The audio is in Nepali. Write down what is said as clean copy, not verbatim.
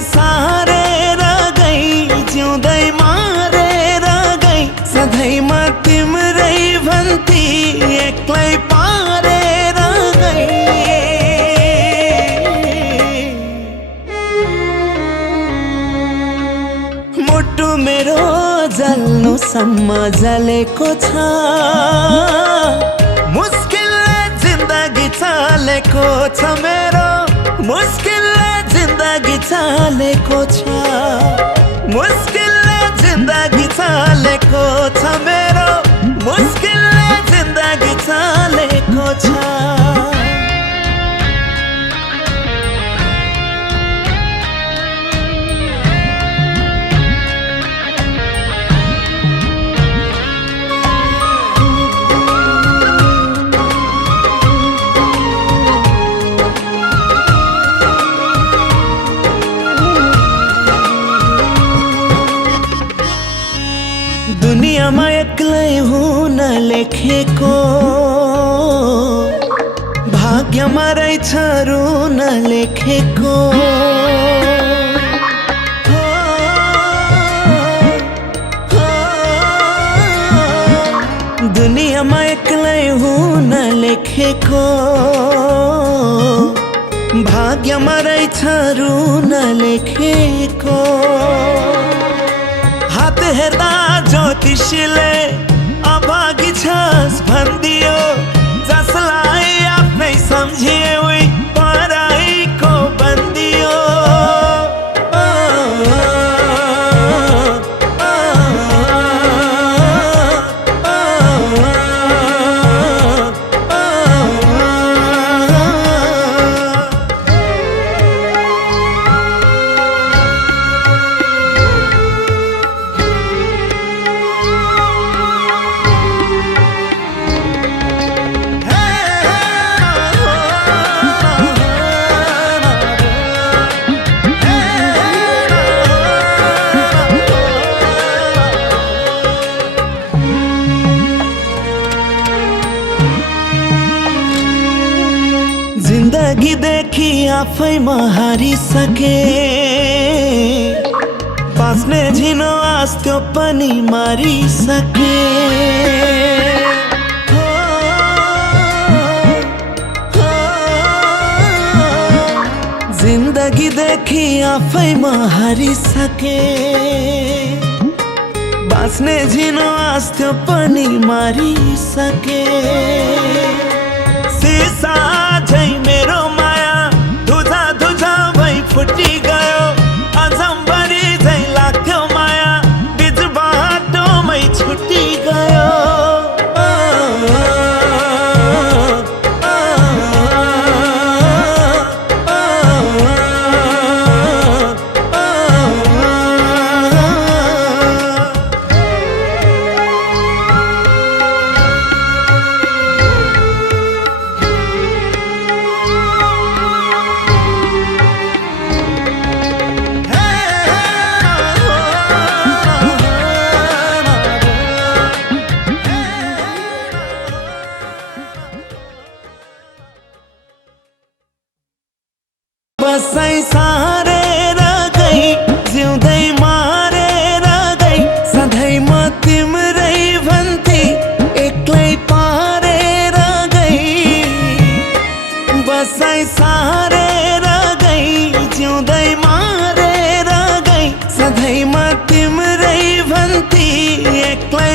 सारेर गई जिउँदै मारेर गई सधैँमा तिम्रै भन्थे एक्लै पारेर गई। मुटु मेरो जल्नुसम्म जलेको छ, मुस्किलले जिन्दगी चलेको छ मेरो, मुस्किलले जिन्दगी चलेको छ, मुस्किलले जिन्दगी चलेको छ मेरो, मुस्किलले जिन्दगी चलेको छ। दुनियाँमा एक्लै हुन लेखेको, भाग्यमा रहेछ रुन लेखेको। दुनियाँमा एक्लै हुन लेखेको, भाग्यमा रहेछ रुन लेखेको। हात हेर्दा ज्योतिषीले अभागी छस् भन्दियो, जसलाई आफ्नै सम्झिए उही पराईको बन्दियो। जिन्दगी देखि आफैमा हारिसके, बाँच्ने झिनो आस त्यो पनि मारिसके। जिन्दगी देखि आफैमा हारिसके, बाँच्ने झिनो आस त्यो पनि मारिसके। सिसा झै मेरो माया धुजा धुजा भई फुटी गयो, अझम्बरी झै लाग्थ्यो माया बिच बाटोमै छुटी गयो। बसाई सारेर गई जिउँदै मारेर गई सधैँमा तिम्रै भन्थे एक्लै पारेर गई। बसाई सारेर गई जिउँदै मारेर गई सधैँमा तिम्रै भन्थे एक्लै